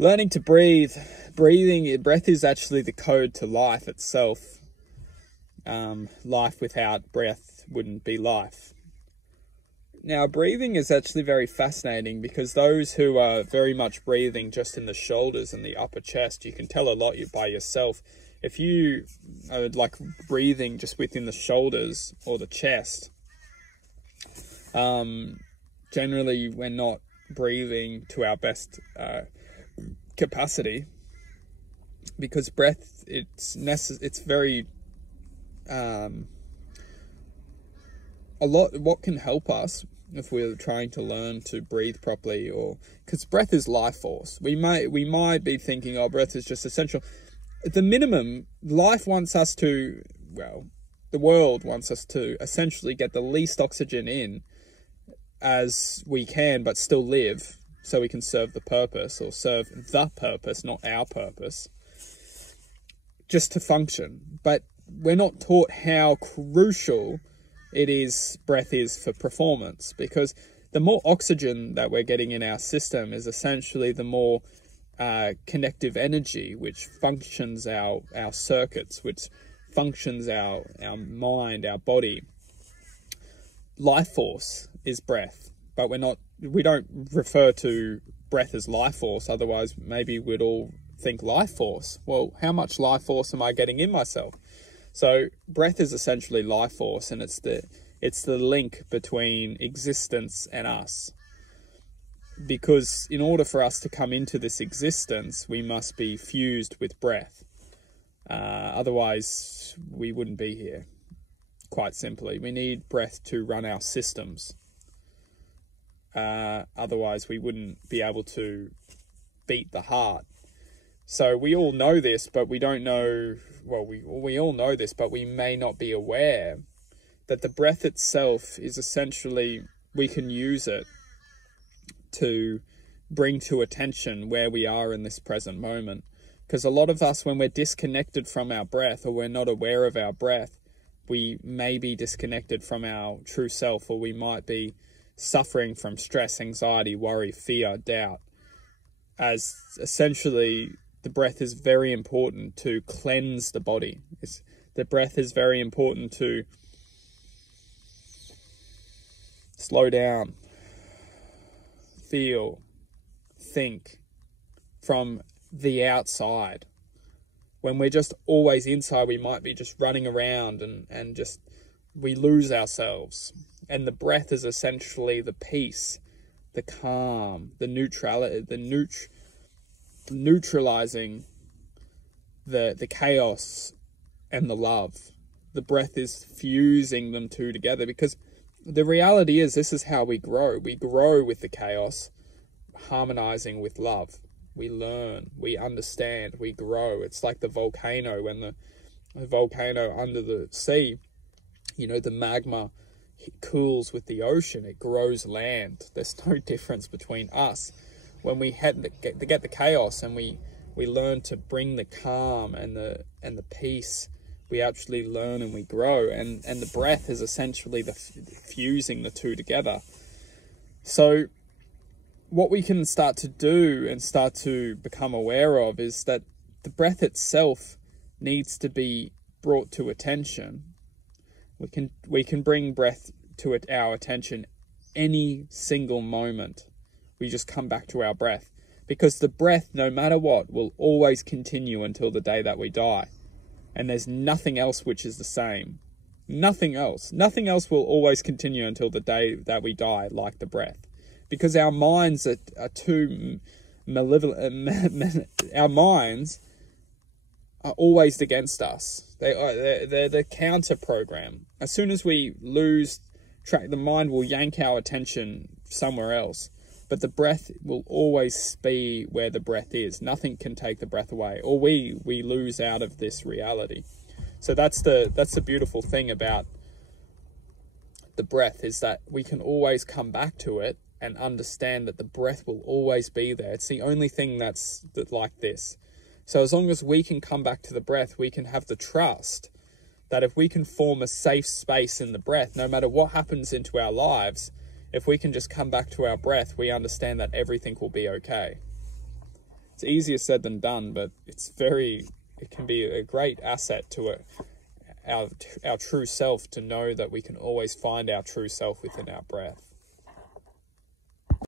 Learning to breathe. Breath is actually the code to life itself. Life without breath wouldn't be life. Now, breathing is actually very fascinating because those who are very much breathing just in the shoulders and the upper chest, you can tell a lot by yourself. If you are like breathing just within the shoulders or the chest, generally we're not breathing to our best capacity, because breath, it's very what can help us if we're trying to learn to breathe properly, or because breath is life force. We might be thinking, oh, breath is just essential. At the minimum, life wants us to, well, the world wants us to essentially get the least oxygen in as we can, but still live, so we can serve the purpose, or serve the purpose, not our purpose, just to function. But we're not taught how crucial breath is for performance, because the more oxygen that we're getting in our system is essentially the more connective energy, which functions our circuits, which functions our mind, our body. Life force is breath, but we don't refer to breath as life force, otherwise maybe we'd all think life force. Well, how much life force am I getting in myself? So breath is essentially life force, and it's the link between existence and us. Because in order for us to come into this existence, we must be fused with breath. Otherwise, we wouldn't be here. Quite simply, we need breath to run our systems. Otherwise, we wouldn't be able to beat the heart. So we all know this, but we don't know, well, we all know this, but we may not be aware that the breath itself is essentially, we can use it to bring to attention where we are in this present moment. Because a lot of us, when we're disconnected from our breath, or we're not aware of our breath, we may be disconnected from our true self, or we might be suffering from stress, anxiety, worry, fear, doubt. As essentially, the breath is very important to cleanse the body. The breath is very important to slow down, feel, think from the outside. When we're just always inside, we might be just running around and just, we lose ourselves. And the breath is essentially the peace, the calm, the neutrality, neutralizing the chaos and the love. The breath is fusing them two together, because the reality is, this is how we grow. We grow with the chaos, harmonizing with love. We learn, we understand, we grow. It's like the volcano. When the volcano under the sea, the magma cools with the ocean, it grows land. There's no difference between us. When we get the chaos, and we learn to bring the calm and the peace, we actually learn and we grow. And the breath is essentially the fusing the two together. So what we can start to do and start to become aware of is that the breath itself needs to be brought to attention. We can bring breath to our attention any single moment. We just come back to our breath, because the breath, no matter what, will always continue until the day that we die. And there's nothing else which is the same. Nothing else will always continue until the day that we die, like the breath. Because our minds are too malevolent. Our minds are always against us. They're the counter program. As soon as we lose track, the mind will yank our attention somewhere else. But the breath will always be where the breath is. Nothing can take the breath away, or we lose out of this reality. So that's the beautiful thing about the breath, is that we can always come back to it and understand that the breath will always be there. It's the only thing that's like this. So as long as we can come back to the breath, we can have the trust that if we can form a safe space in the breath, no matter what happens into our lives, if we can just come back to our breath, we understand that everything will be okay. It's easier said than done, but it can be a great asset to our true self, to know that we can always find our true self within our breath.